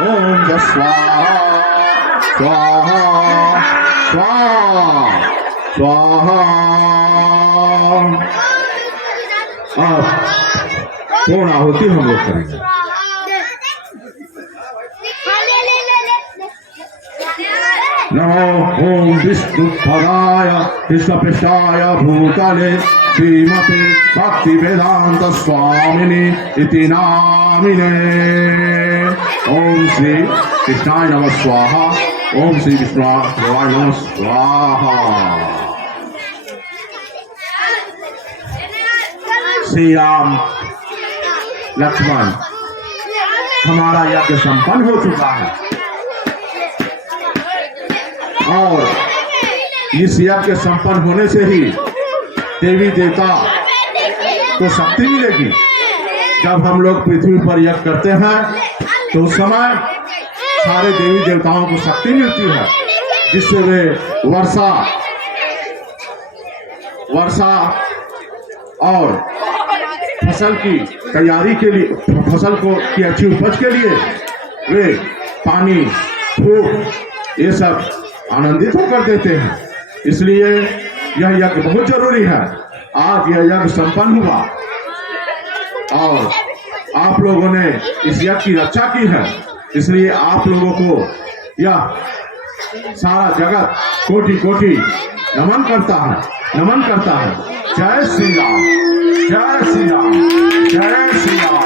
ओम स्वाहा स्वाहा स्वाहा स्वाहा। अब पूर्ण आहुति हम लोग करेंगे। नमो ओम विष्णुपदाय विष्णुपृष्ठाय भूतले श्रीमते भक्ति वेदांत स्वामिने इति नामिने। ओम श्री कृष्णाय नमः स्वाहा। ओम श्री विष्णुदेवाय नमः स्वाहा। श्री राम लक्ष्मण हमारा यज्ञ संपन्न हो चुका है और इस यज्ञ संपन्न होने से ही देवी देवता को शक्ति मिलेगी। जब हम लोग पृथ्वी पर यज्ञ करते हैं तो उस समय सारे देवी देवताओं को शक्ति मिलती है, जिससे वे वर्षा और फसल की तैयारी के लिए, फसल को की अच्छी उपज के लिए वे पानी धूप ये सब आनंदित होकर देते हैं। इसलिए यह यज्ञ बहुत जरूरी है। आज यह यज्ञ संपन्न हुआ और आप लोगों ने इस यज्ञ की रक्षा की है, इसलिए आप लोगों को यह सारा जगत कोटि कोटि नमन करता है। जय श्री राम, जय श्री राम, जय श्री राम।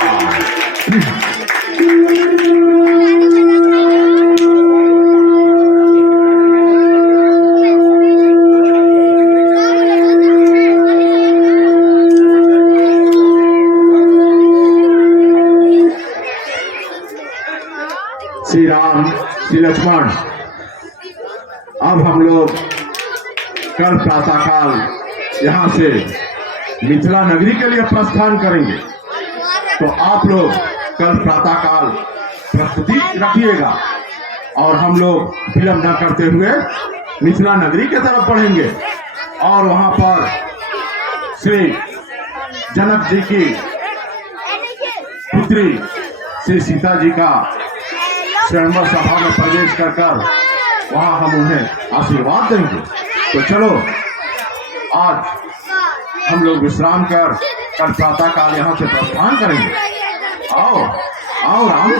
श्री राम, श्री लक्ष्मण, अब हम लोग कल प्रातःकाल यहाँ से मिथिला नगरी के लिए प्रस्थान करेंगे। तो आप लोग कल प्रातःकाल प्रस्तुति रखिएगा और हम लोग विलंब न करते हुए मिथिला नगरी की तरफ बढ़ेंगे और वहाँ पर श्री जनक जी की पुत्री श्री सीता जी का स्वयंवर सभा में प्रवेश कर वहाँ हम उन्हें आशीर्वाद देंगे। तो चलो आज हम लोग विश्राम कर कल प्रातः काल यहाँ से प्रस्थान करेंगे। आओ राम,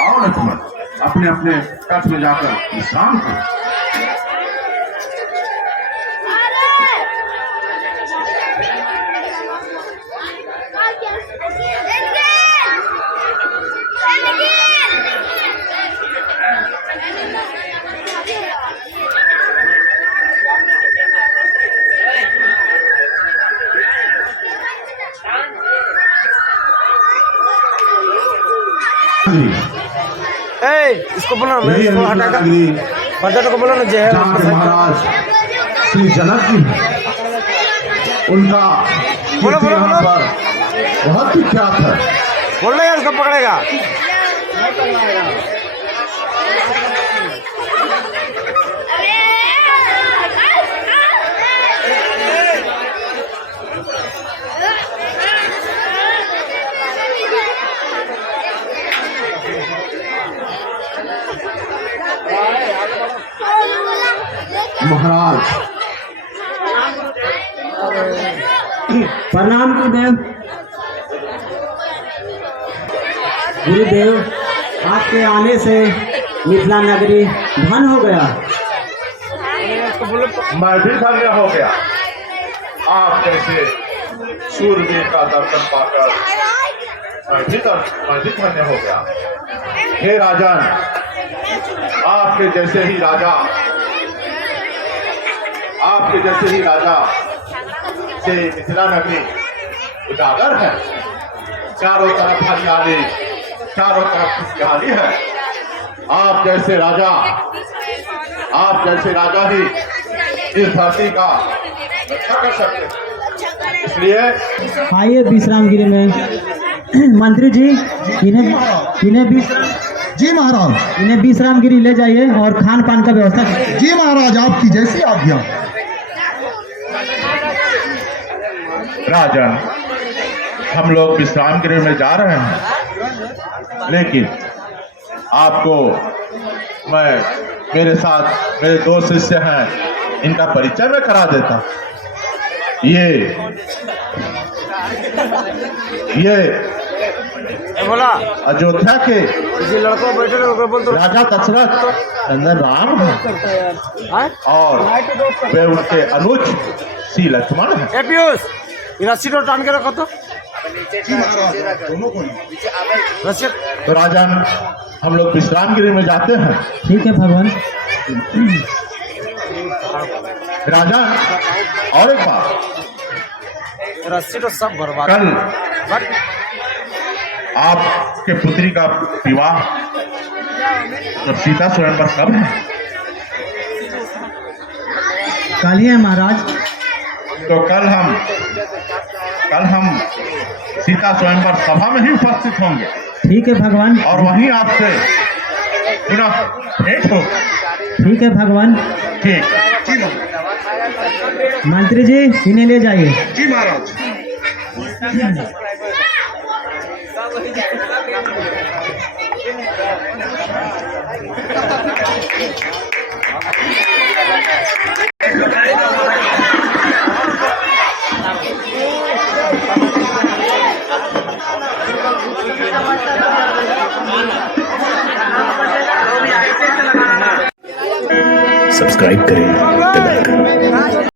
आओ लक्ष्मण, अपने अपने कक्ष में जाकर विश्राम करो। इसको बोलो ना, इसको हटाकर पर्यटक को बोलो ना। जय महाराज श्री जनक जी उनका बोलो पर बहुत विख्यात है। बोल रहे इसको पकड़ेगा। महाराज प्रणाम गुरुदेव। गुरुदेव, आपके आने से मिथिला नगरी धन हो गया। मैं भी धन्य हो गया। आप जैसे सूर्यदेव का दर्शन पाकर मैं भी धन्य हो गया। हे राजन, आपके जैसे ही राजा से मिथिला नगरी उजागर है। चारों तरफ हरियाली, चारों तरफ खुशहाली है। आप जैसे राजा ही इस धरती का रक्षा कर सकते हैं। इसलिए आइए विश्राम गिरी में। मंत्री जी, इन्हें जी महाराज, इन्हें विश्राम गिरी ले जाइए और खान पान का व्यवस्था कीजिए। जी महाराज, आपकी जैसी आज्ञा। राजन, हम लोग विश्राम गृह में जा रहे हैं, लेकिन आपको मैं मेरे साथ मेरे दो शिष्य हैं, इनका परिचय मैं करा देता। ये बोला अयोध्या के किसी लड़को बैठे रहो बोल तो राजा दशरथ नंदन राम हैं और वे उनके अनुज श्री लक्ष्मण हैं। ए पीयूष ये रस्सी तो टान के रखो तो जी महाराज, दोनों को ही। रस्सी तो राजन हम लोग विश्राम गृह में जाते हैं। ठीक है भगवान। राजन और एक बात, रस्सी तो सब बर्बाद कल बट आपके पुत्री का विवाह जब सीता स्वयंवर कब है? कल ही है महाराज। तो कल हम सीता स्वयंवर सभा में ही उपस्थित होंगे ठीक है भगवान। और वहीं आपसे पुनः भेंट हो। ठीक है भगवान। ठीक। मंत्री जी इन्हें ले जाइए। जी महाराज। सब्सक्राइब करें, बेल आइकन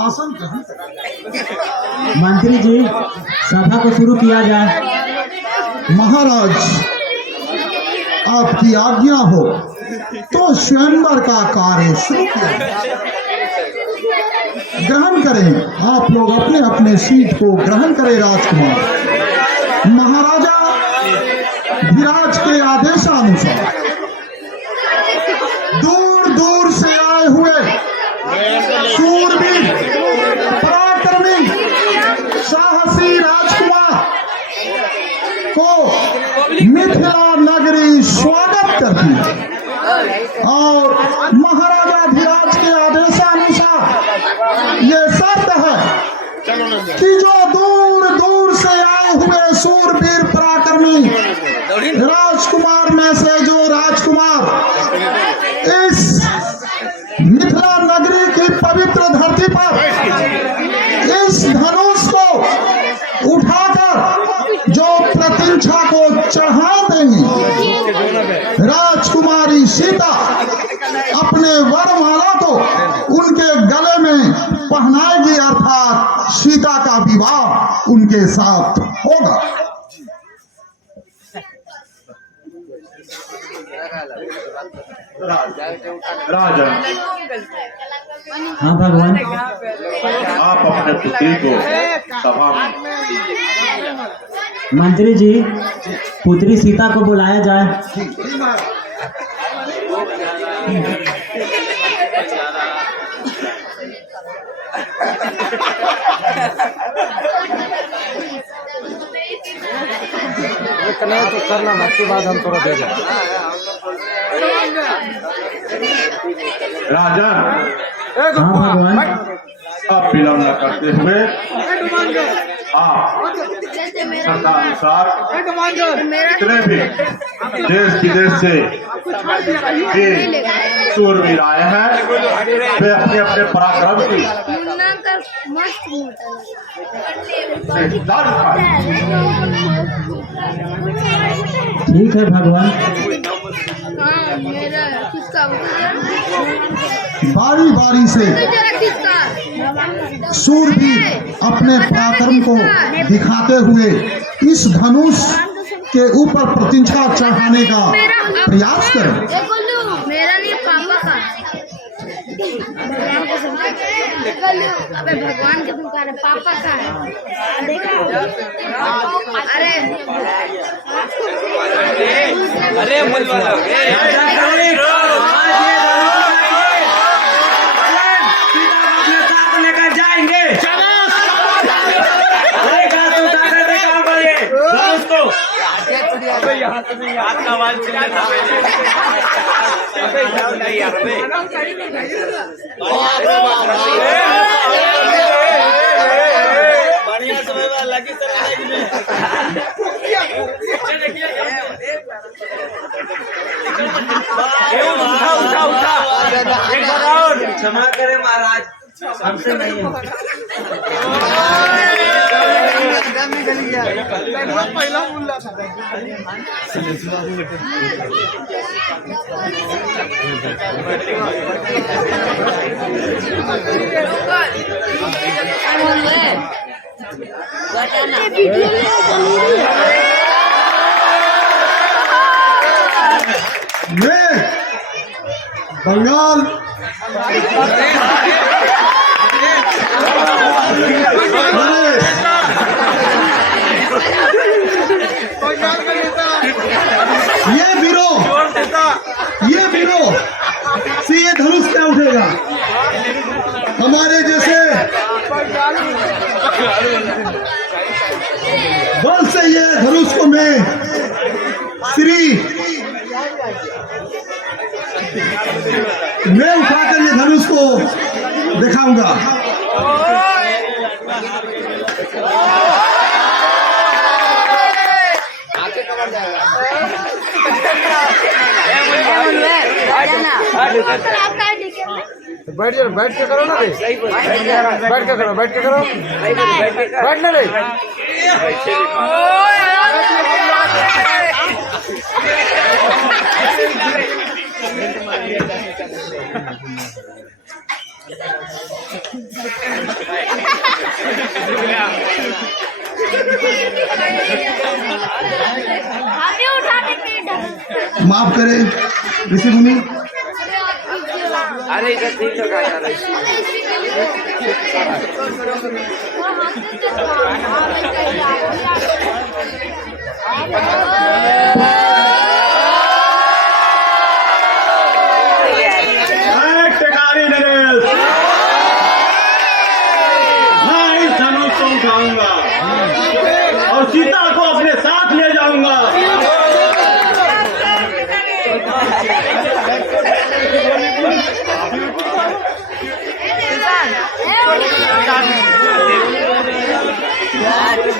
आसन ग्रहण करें। मंत्री जी सभा को शुरू किया जाए। महाराज, आपकी आज्ञा हो तो स्वयंवर का कार्य शुरू किया जाए। ग्रहण करें, आप लोग अपने अपने सीट को ग्रहण करें। राजकुमार महाराजा धीराज के आदेशानुसार दूर दूर से आए हुए शूरवीर पराक्रमी साहसी राजकुमार को मिथिला नगरी स्वागत करती है और महाराजा धीराज के आदेशानुसार ये शर्त है कि जो दूर दूर से आए हुए शूरवीर पराक्रमी राजकुमार में से जो राजकुमार इस मिथिला नगरी की पवित्र धरती पर इस धनुष को उठाकर जो प्रतिष्ठा को चढ़ा देंगे, राजकुमारी सीता अपने वरमाला को उनके गले में पहनाएगी, अर्थात सीता का विवाह उनके साथ होगा। राजा, हाँ भगवान। आप अपने पुत्री को सभा में। मंत्री जी पुत्री सीता को बुलाया जाए। तो करना बाकी बात हम थोड़ा दे दें। राजा, हाँ भगवान। आप विलंब न करते हुए आप शर्तानुसार जितने भी देश विदेश से ये शूरवीर आए हैं वे अपने अपने पराक्रम की ठीक है भगवान। बारी बारी से शूरवीर अपने पराक्रम को दिखाते हुए इस धनुष के ऊपर प्रतिष्ठा चढ़ाने का प्रयास करें। मेरा नहीं पापा का। अबे भगवान के पुकारे पापा का है। देखा? अरे लेकर जाएंगे। यहाँ तो नहीं आपका आवाज बढ़िया समय लगी उठा एक बार और क्षमा करे महाराज, हमसे नहीं पहला मुल्ला था। ये बंगाल ये वीरों से ये धनुष क्या उठेगा। हमारे जैसे बल से ये धनुष को मैं उठाकर ये धनुष को दिखाऊंगा। बैठ जाओ, बैठ के करो ना रे, बैठ के करो, बैठ के करो, बैठ ना रे। माफ करें ऋषि मुनि। अरे इधर ठीक लगा यार। टेकारी नरेश, मैं इस धनुष को उठाऊंगा और सीता को अपने साथ ले जाऊंगा। अरे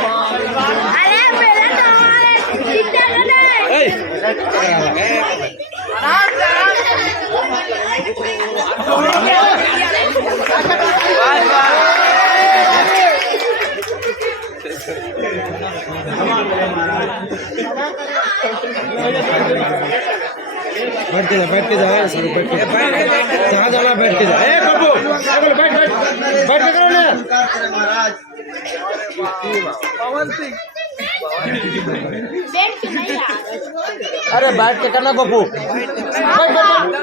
पहले तो हमारे सीता को दे। बैठ के जा, बैठ के जा, सर बैठ के जहाँ जाना बैठ के जा। ए बाबू, बैठ बैठ बैठ के करो ना। बैठ के नहीं यार। अरे बैठ के करना बाबू। बैठ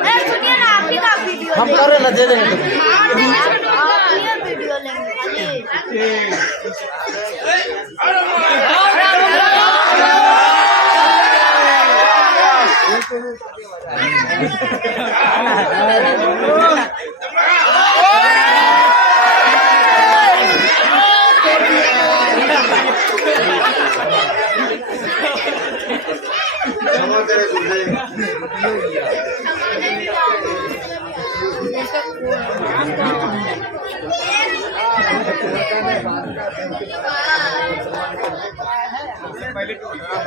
बैठ सुनिए ना आपकी का वीडियो हम कर रहे ना, दे देंगे तुमको। वीडियो लेंगे।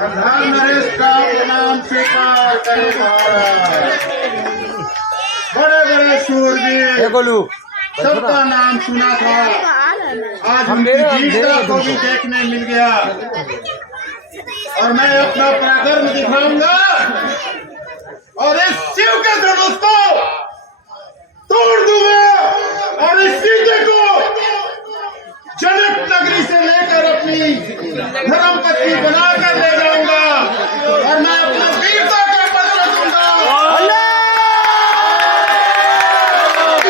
प्रधान नरेश का प्रणाम स्वीकार करें महाराज। बड़े बड़े शूरवीर गोलू सबका नाम सुना था, आज हम उनकी दे रहे वीरता हैं को भी देखने मिल गया और मैं अपना पराक्रम दिखाऊंगा और इस शिव के धनुष को तोड़ दूंगा और इस सीते को जनक नगरी से लेकर अपनी धर्मपत्नी बनाकर ले जाऊंगा और मैं अपना वीरता का बदला दूंगा।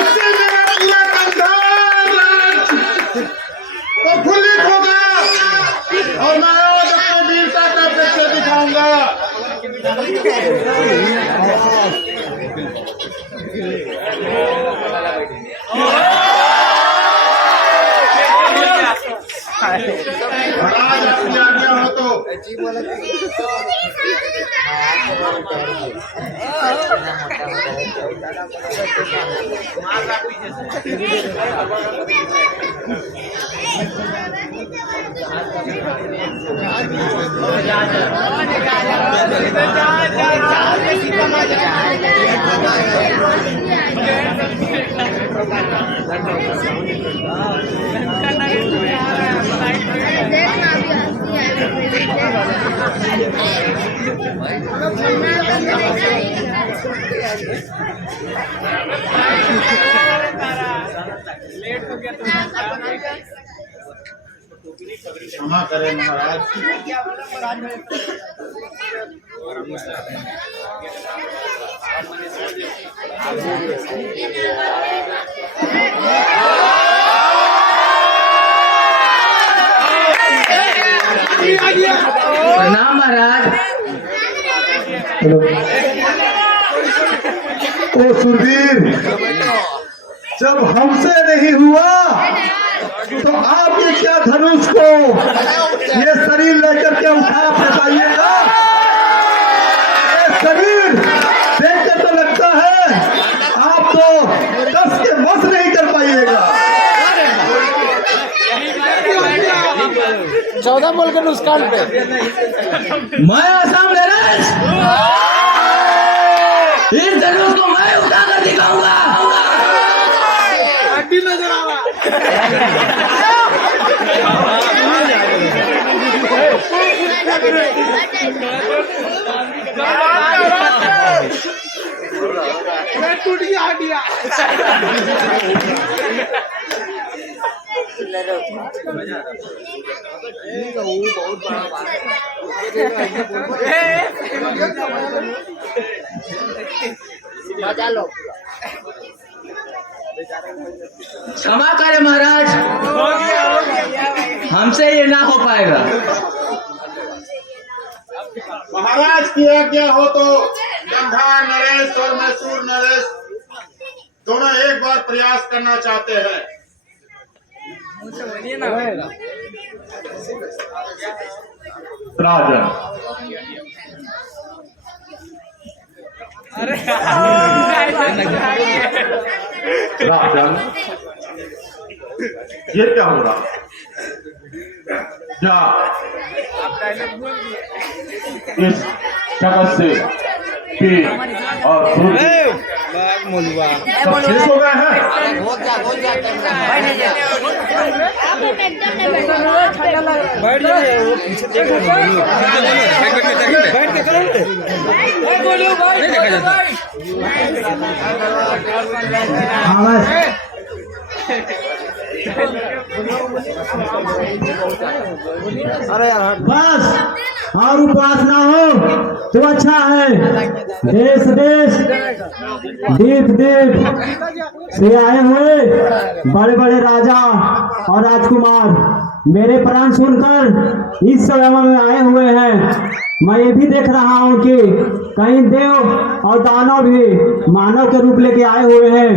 इससे मेरा पूरा कंधार प्रफुल्लित होगा और मैं आज अपनी वीरता का परिचय दिखाऊंगा। महाराज आपकी आज्ञा हो तो क्षमा करें महाराज। प्रणाम महाराज। ओ सुरवीर, जब हमसे नहीं हुआ तो आप ये क्या धनुष को ये शरीर लेकर के उठा फेंकाइएगा? ये शरीर देख के तो लगता है आप तो कस के बस नहीं कर पाइएगा। 14 बोल के नुकसान पे मैं आसाम नरेश इस धनुष को मैं उठा कर दिखाऊंगा। नजर आ रहा टूट गया हड्डियां। बहुत बड़ा क्षमा करें महाराज, हमसे ये ना हो पाएगा। महाराज की आज्ञा हो तो गंधार नरेश और मैसूर नरेश दोनों एक बार प्रयास करना चाहते हैं। राजन, राजन, ये क्या हो रहा? जा इस जगत से पी और दूध सब शेष हो गए हैं। बैठ जाइए, वो पीछे देख रहे हैं। बैठ के करो, नहीं देखा जाता। अरे यार बस, और उपवास ना हो तो अच्छा है। देश देश दीप दीप से आए हुए बड़े बड़े राजा और राजकुमार मेरे प्राण सुनकर इस सभा में आए हुए हैं। मैं ये भी देख रहा हूँ कि कई देव और दानव भी मानव के रूप लेके आए हुए हैं,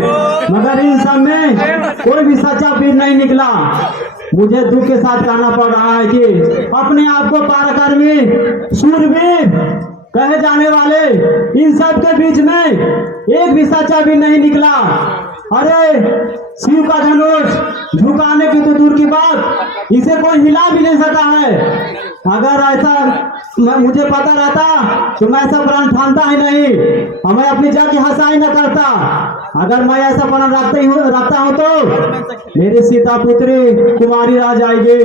मगर इन सब में कोई भी सच्चा वीर नहीं निकला। मुझे दुख के साथ कहना पड़ रहा है कि अपने आप को पराक्रमी सूरवीर कहे जाने वाले इन सब के बीच में एक भी सच्चा वीर नहीं निकला। अरे शिव का धनुष झुकाने की तो दूर की बात, इसे कोई हिला भी नहीं सका है। अगर ऐसा मुझे पता रहता तो मैं ऐसा प्रण ठानता ही नहीं, मैं अपनी जान की हंसाई न करता। अगर मैं ऐसा प्रण रखता हूँ तो मेरी सीता पुत्री कुमारी रह जाएगी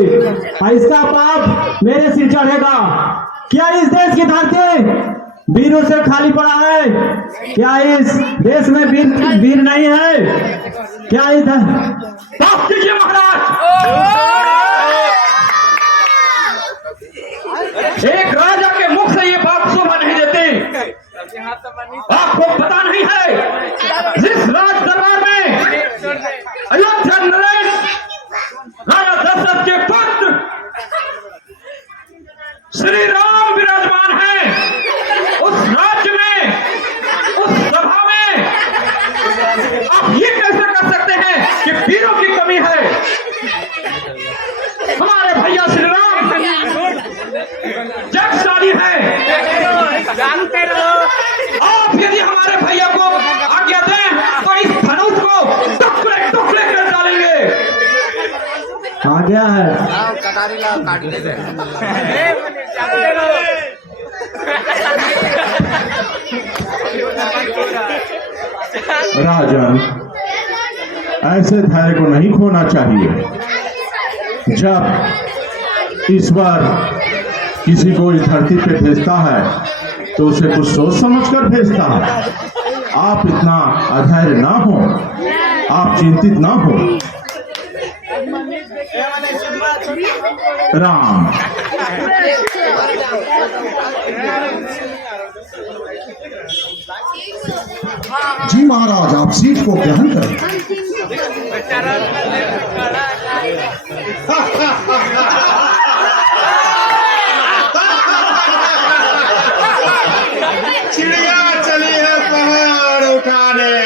और इसका पाप मेरे सिर चढ़ेगा। क्या इस देश की धरती वीरों से खाली पड़ा है? क्या इस देश में वीर नहीं है? क्या इधर महाराज, एक राजा के मुख से ये बात शोभा नहीं देती। आपको पता नहीं है जिस राज दरबार में अयोध्या नरेश राजा दशरथ के पुत्र श्री राम विराजमान है, उस राज्य में, उस सभा में आप ये कैसे कर सकते हैं कि वीरों की कमी है? हमारे भैया श्री राम जगशाली है। जानते रहो, आप यदि हमारे भैया को आज्ञा दें तो इस धनुष को टुकड़े टुकड़े कर डालेंगे। आज्ञा है। कटारी लाओ, काट दे। राजन, ऐसे धैर्य को नहीं खोना चाहिए। जब ईश्वर किसी को इस धरती पे भेजता है तो उसे कुछ सोच समझ कर भेजता है। आप इतना अधैर्य ना हो, आप चिंतित ना हो। राम, जी महाराज, आप सीट को ग्रहण करें। चिड़िया चली है पहाड़ उठाने।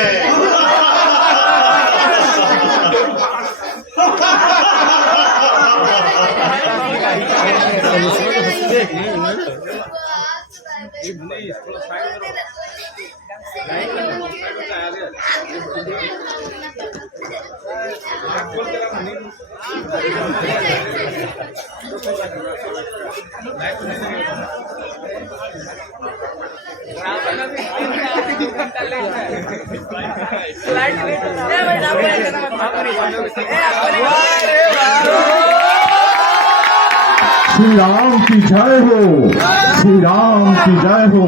श्री राम की जय हो, श्री राम की जय हो।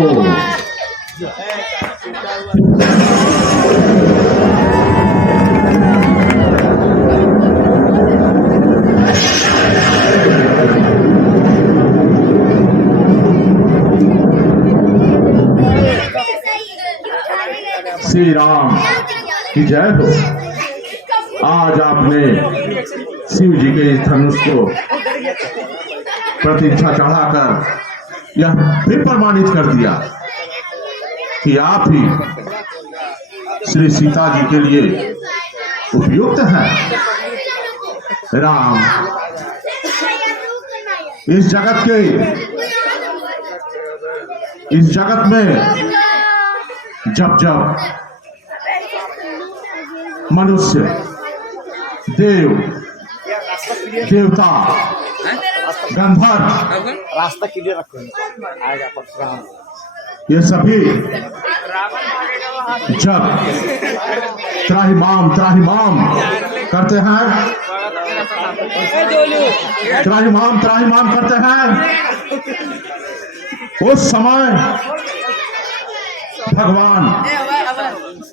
श्री राम की जय हो। आज आपने शिव जी के इस धनुष को प्रतीक्षा चढ़ाकर यह फिर प्रमाणित कर दिया कि आप ही श्री सीता जी के लिए उपयुक्त हैं। राम इस जगत में जब जब मनुष्य देव देवता गंधर्व रास्ता क्लियर रखो, आएगा परशुराम। ये सभी जब त्राहिमाम त्राहिमाम करते हैं, त्राहिमाम करते हैं, उस समय भगवान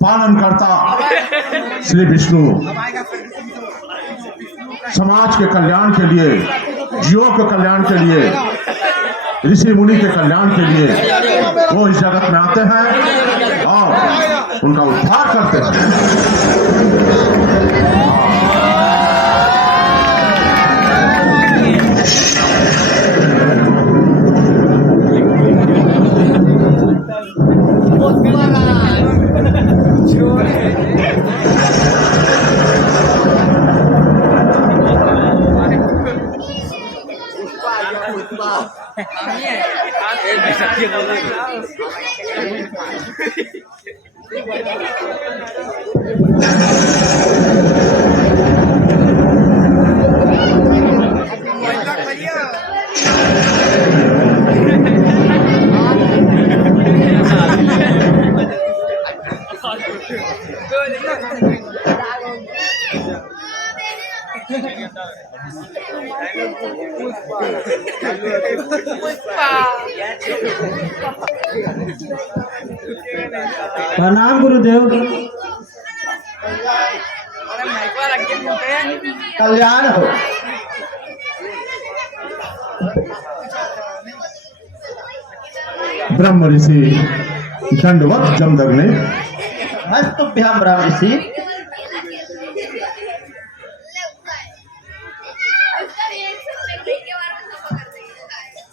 पालन करता श्री विष्णु समाज के कल्याण के लिए, जीवों के कल्याण के लिए, ऋषि मुनि के कल्याण के लिए वो इस जगत में आते हैं और उनका उद्धार करते हैं। प्रणाम गुरुदेव। कल्याण हो। ब्रह्म ऋषि दंडवत जमदग्ने। हस्तुभ्याम ब्रह्म ऋषि।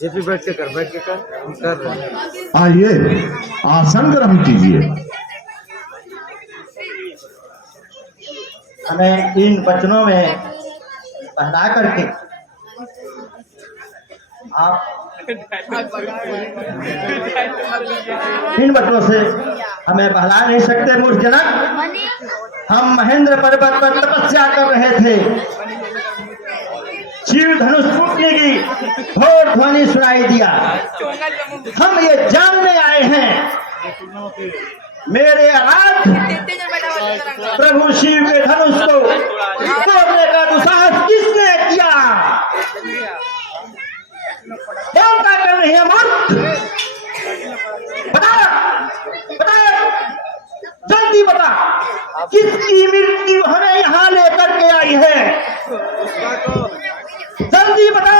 जेपी बैठ के कर रहे हैं। आइए आसन ग्रहण कीजिए। हमें इन वचनों में पहला करके आप इन वचनों से हमें बहला नहीं सकते मूर्ख जनक। हम महेंद्र पर्वत पर तपस्या कर रहे थे, शिव धनुष टूटने की घोर ध्वनि सुनाई दिया। हम ये जानने आए हैं मेरे आराध्य प्रभु शिव के धनुष को तोड़ने का दुस्साहस किसने किया? क्या कर रही है मूर्ख? बता जल्दी बता, किसकी मृत्यु हमें यहाँ लेकर के आई है? जल्दी बता,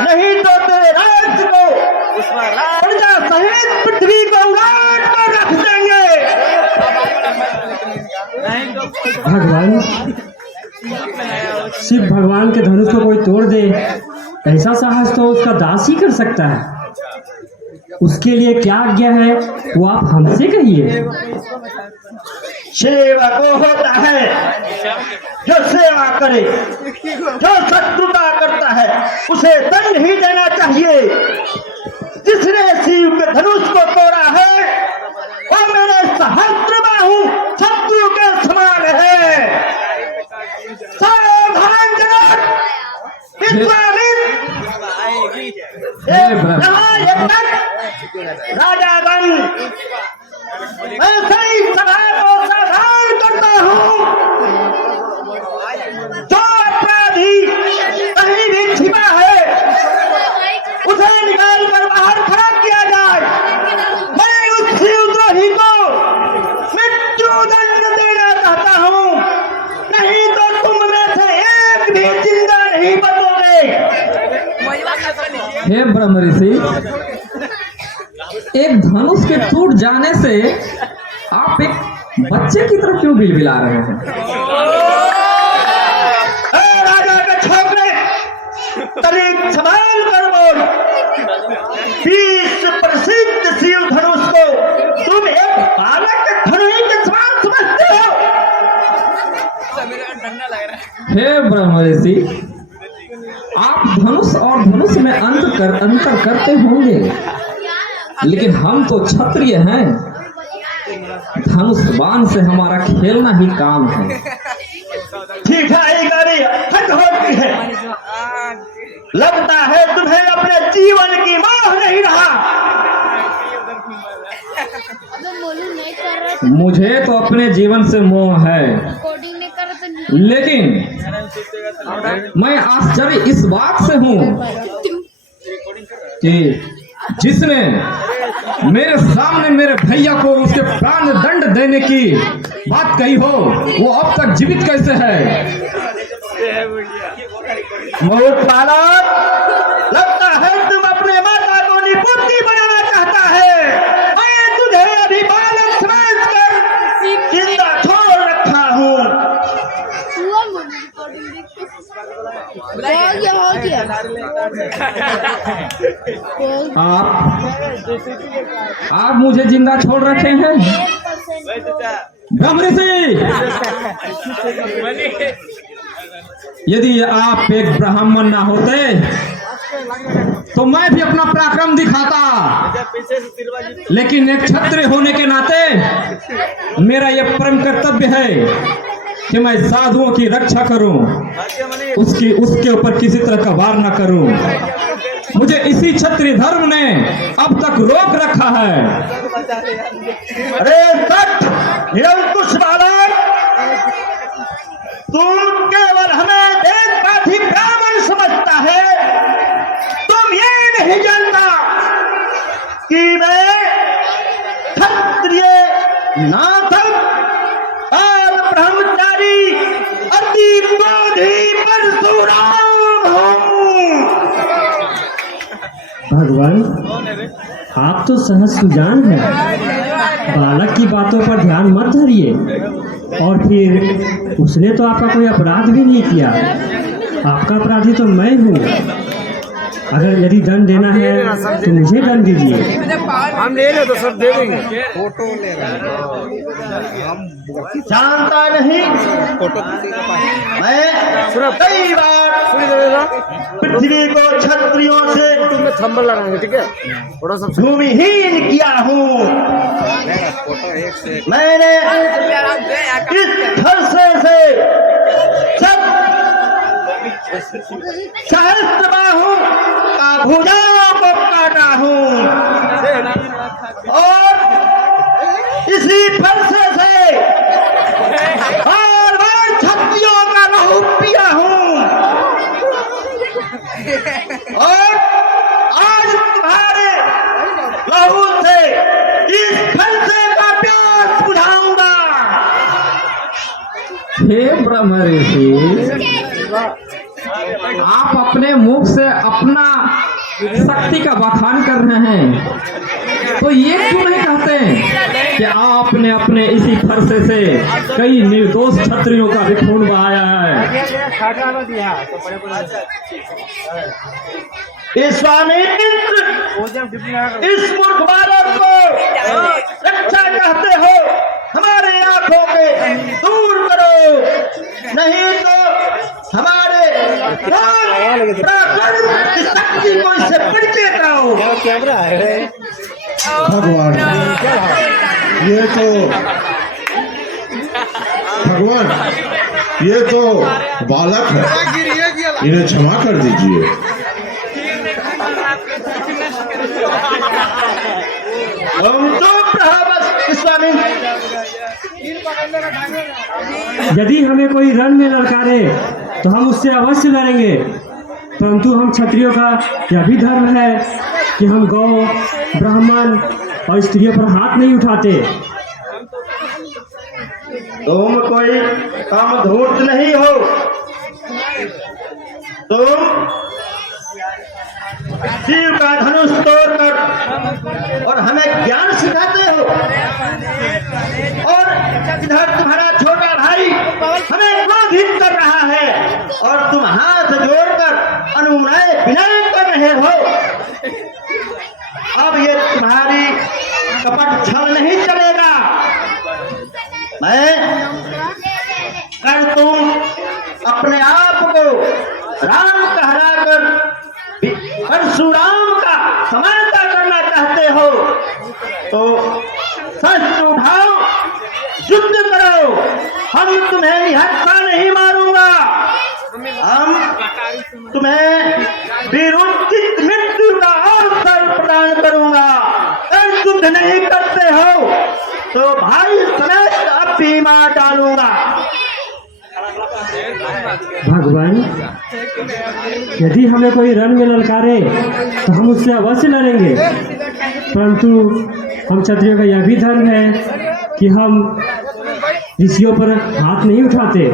नहीं तो तेरे राज्य को प्रजा सहित पृथ्वी को उलाट कर रख देंगे। भगवान शिव भगवान के धनुष को कोई तोड़ दे, ऐसा साहस तो उसका दास ही कर सकता है। उसके लिए क्या आज्ञा है वो आप हमसे कहिए। सेवा को होता है जो सेवा करे, जो शत्रुता करता है उसे दंड ही देना चाहिए। जिसने शिव के धनुष को तोड़ा है वो मेरे सहस्त्र बाहु शत्रु के समान है। सावधान जनक, राजा बन मैं सही सभा को सावधान करता हूँ। जो अपराधी कहीं भी छिपा है उसे निकाल कर बाहर खड़ा किया जाए। मैं उस शिवद्रोही को मृत्यु दंड देना चाहता हूँ, नहीं तो तुम में से एक भी जिंदा नहीं बचोगे। हे ब्रह्म ऋषि, एक धनुष के टूट जाने से आप एक बच्चे की तरफ क्यों बिलबिला रहे हैं? राजा के छोकरे, तरीक संभाल कर बोल। 20 प्रसिद्ध शिव धनुष को तुम एक बालक के धनुष के समान समझते हो? हे ब्रह्म ऋषि, आप धनुष और धनुष में अंतर करते होंगे, लेकिन हम तो क्षत्रिय हैं। धनुष बाण से हमारा खेलना ही काम है। ठीक है, ये गाड़ी हट होती है। लगता है तुम्हें अपने जीवन की मोह नहीं रहा। मुझे तो अपने जीवन से मोह है, कोडिंग नहीं कर रहा तो लेकिन मैं आश्चर्य इस बात से हूँ कि जिसने मेरे सामने मेरे भैया को उसके प्राण दंड देने की बात कही हो, वो अब तक जीवित कैसे है? मूर्ख बालक, लगता है तुम अपने माता को निपुत्ति बनाना चाहता है। मैं तुझे अभी बालक समझकर जिंदा छोड़ रखा हूँ। हो गया आप मुझे जिंदा छोड़ रखे हैं? ब्रह्म ऋषि, यदि आप एक ब्राह्मण ना होते तो मैं भी अपना पराक्रम दिखाता, लेकिन एक क्षत्रिय होने के नाते मेरा यह परम कर्तव्य है कि मैं साधुओं की रक्षा करूं, उसके ऊपर किसी तरह का वार न करूं। मुझे इसी क्षत्रिय धर्म ने अब तक रोक रखा है। अरे निरंकुश बालक, तुम केवल हमें देशवासी ब्राह्मण समझता है। तुम ये नहीं जानता कि मैं क्षत्रिय नाथक और ब्रह्मचारी अति क्रोधी परशुराम हूँ। भगवान, आप तो सहज सुजान हैं। बालक की बातों पर ध्यान मत धरिए। और फिर उसने तो आपका कोई अपराध भी नहीं किया। आपका अपराधी तो मैं हूँ। अगर यदि दंड देना है तो मुझे दंड दीजिए। हम ले रहे तो सब दे देंगे। फोटो ले रहे जानता नहीं, मैं कई बार पृथ्वी को क्षत्रियों से थंबल लगाएंगे, ठीक है? थोड़ा सा भूमिहीन किया हूँ। मैंने इस फरसे से सब सहस्त्रबाहु का भुजाओं को काटा हूँ और इसी फरसे से बार क्षत्रियों का लहू पिया हूँ और आज तुम्हारे लहू से इस फरसे का प्यास बुझाऊंगा। हे ब्रह्म ऋषि, आप अपने मुख से अपना शक्ति का बखान कर रहे हैं, तो ये क्यों नहीं कहते कि आपने अपने इसी फरसे से कई निर्दोष क्षत्रियों का भी खून बहाया है? स्वामी मित्र, इस मूर्ख बालक को रक्षा कहते हो, हमारे आंखों के दूर करो, नहीं तो हमारे शक्ति को इससे परिचय कराओ। कैमरा है भगवान, ये तो बालक है, इन्हें क्षमा कर दीजिए। स्वामी, यदि हमें कोई रण में ललकारे तो हम उससे अवश्य लड़ेंगे, परंतु हम क्षत्रियों का यह भी धर्म है कि हम गौ, ब्राह्मण और स्त्रियों पर हाथ नहीं उठाते। तुम कोई काम धूर्त नहीं हो। तुम शिव का धनुष तोड़कर और हमें ज्ञान सिखाते हो और तुम हाथ जोड़कर अनुनय विनय कर रहे हो। अब ये तुम्हारी कपट छल नहीं चलेगा। मैं कर तुम अपने आप को राम कहलाकर परशुराम का समानता करना चाहते हो तो शस्त्र उठाओ, युद्ध करो। हम तुम्हें निहत्था नहीं मारूंगा, हम तुम्हें वीरोचित मृत्यु का अवसर प्रदान करूंगा। अगर युद्ध नहीं करते हो तो भाई समेत अब भी मार डालूंगा। भगवान, यदि हमें कोई रण में ललकारे तो हम उससे अवश्य लड़ेंगे, परंतु हम क्षत्रियों का यह भी धर्म है कि हम ऋषियों पर हाथ नहीं उठाते।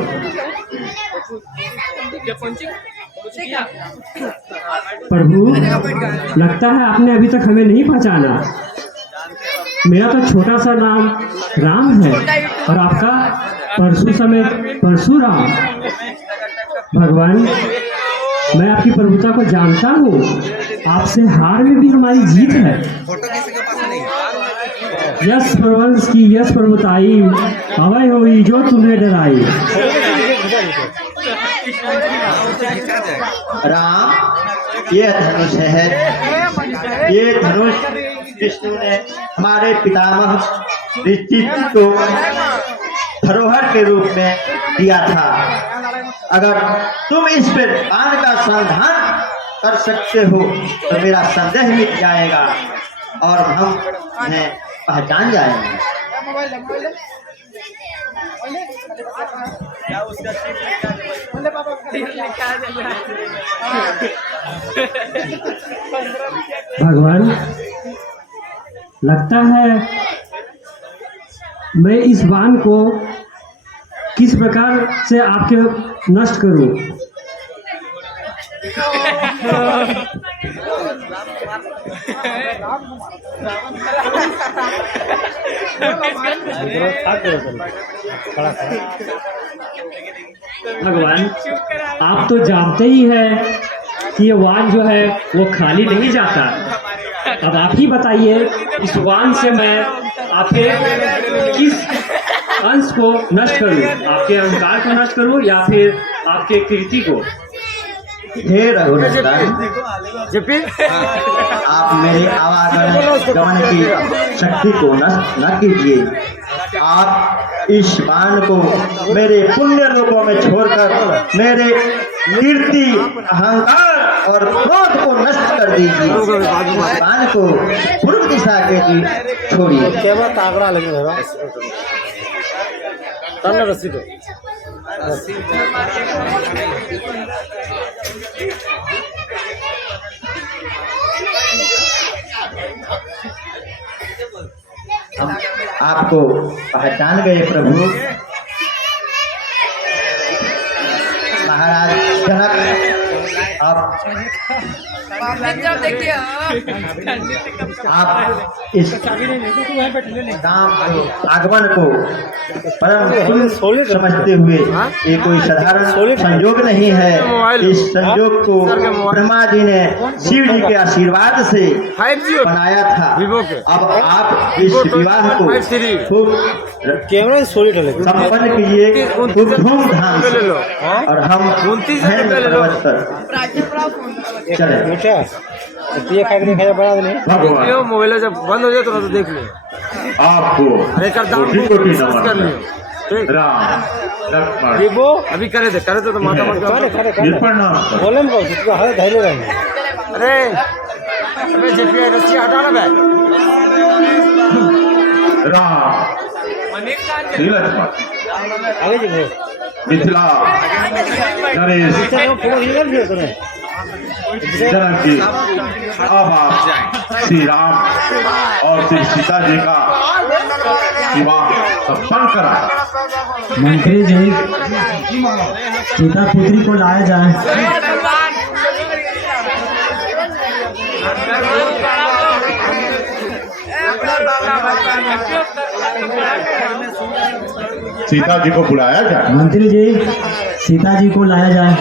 प्रभु, लगता है आपने अभी तक हमें नहीं पहचाना। मेरा तो छोटा सा नाम राम है और आपका परशु समेत परशुराम। भगवान, मैं आपकी प्रभुता को जानता हूँ, आपसे हार में भी हमारी जीत है। यश प्रवंश की यश प्रभुताई, अवय हुई जो तुम्हें डराई। राम, ये धनुष है, ये धनुष विष्णु ने हमारे पितामह ऋषि को धरोहर के रूप में दिया था। अगर तुम इस पर बाण का संधान कर सकते हो तो मेरा संदेह मिट जाएगा और हम उन्हें पहचान जाएंगे। भगवान, लगता है मैं इस बाण को किस प्रकार से आपके नष्ट करूं। भगवान, आप तो जानते ही हैं कि ये वाण जो है वो खाली नहीं जाता। अब आप ही बताइए, इस वाण से मैं आपके किस अंश को नष्ट करूं? आपके अहंकार को नष्ट करूं या फिर आपके कीर्ति को? हे रघुनंदन, आप मेरे आवागमन की शक्ति को नष्ट न कीजिए। आप इस बाण को मेरे पुण्य लोकों में छोड़कर मेरे कीर्ति, अहंकार और क्रोध को नष्ट कर दीजिए। इस बाण को पूर्व दिशा के लिए छोड़िए। रस्सी को हम आपको पहचान गए प्रभु। महाराज जनक, आप इस राम आगमन को परम समझते हुए ये कोई साधारण संयोग नहीं है। इस संयोग को ब्रह्मा जी ने शिव जी के आशीर्वाद से बनाया था। अब आप इस विवाह को खूब संपन्न कीजिए, खूब धूमधाम से, और हम पर्वत पर चले। भगवान, मोबाइल जब बंद हो जाए तो देख ले। आपको कोटि-कोटि नमन। राम लक्ष्मण वो अभी करे थे तो माता ये प्रणाम करो। बोले अरे अबे जेपी रस्सी हटाना बे। राम लक्ष्मण आगे जी मिथिला नरेश जनक जी, अब आप श्री राम और श्री सीता जी का विवाह संपन्न करा। मंत्री जी, सीता पुत्री को लाया जाए। सीता जी को बुलाया जाए। मंत्री जी, सीता जी को लाया जाए।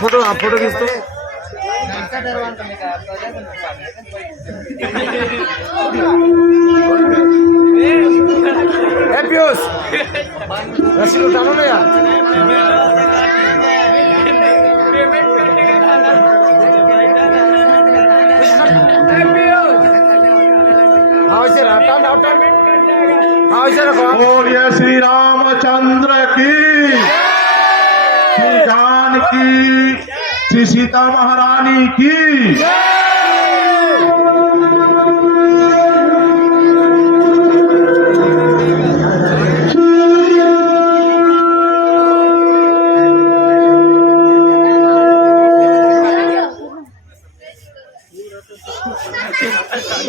फोटो आप फोटो खींचते पीयूष रस्सी उठानो ना यार बोलिए श्री रामचंद्र की, श्री जानकी, श्री सीता महारानी की।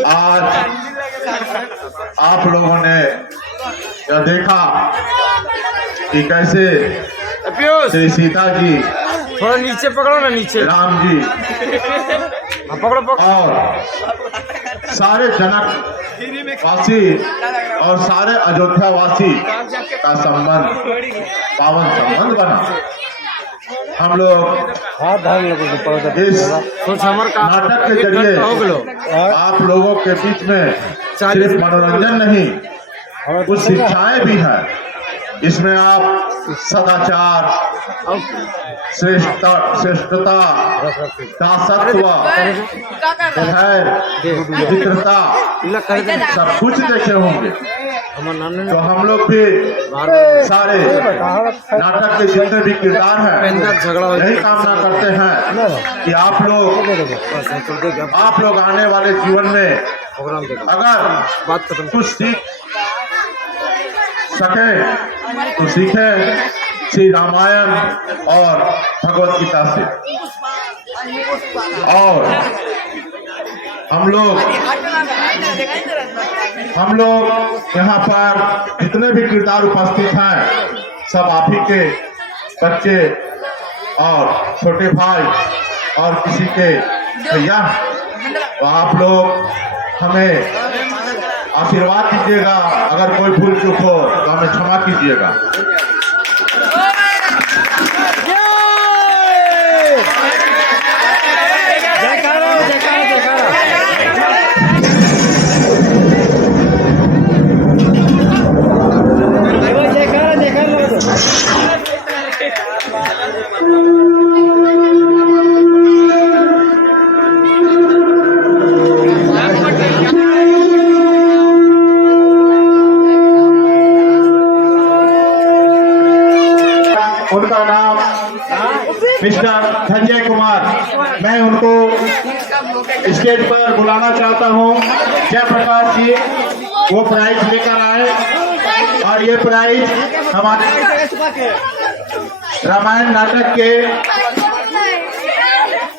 आज आप लोगों ने यह देखा कि कैसे श्री सीता जी, थोड़ा नीचे पकड़ो ना, नीचे राम जी पकड़ो पकड़ो, और सारे जनक वासी और सारे अयोध्या वासी का संबंध, पावन संबंध बना। हम लोग इस नाटक के जरिए आप लोगों के बीच में सिर्फ मनोरंजन नहीं, कुछ शिक्षाएं भी हैं। इसमें आप सदाचार, श्रेष्ठता, दासत्व, मित्रता सब कुछ देखे होंगे। तो हम लोग भी सारे नाटक के जितने भी किरदार हैं यही कामना करते हैं कि आप लोग आने वाले जीवन में अगर कुछ सीख सके तो सीखें श्री रामायण और भगवत गीता से। और हम लोग यहाँ पर जितने भी किरदार उपस्थित हैं सब आप ही के बच्चे और छोटे भाई और किसी के भैया। तो आप लोग हमें आशीर्वाद दीजिएगा, अगर कोई भूल चूक हो तो हमें क्षमा कीजिएगा। उनका नाम मिस्टर संजय कुमार, मैं उनको स्टेज पर बुलाना चाहता हूं। जयप्रकाश जी वो प्राइज लेकर आए और ये प्राइज हमारे रामायण नाटक के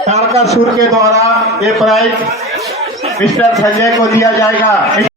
तारकासुर के द्वारा ये प्राइज मिस्टर संजय को दिया जाएगा।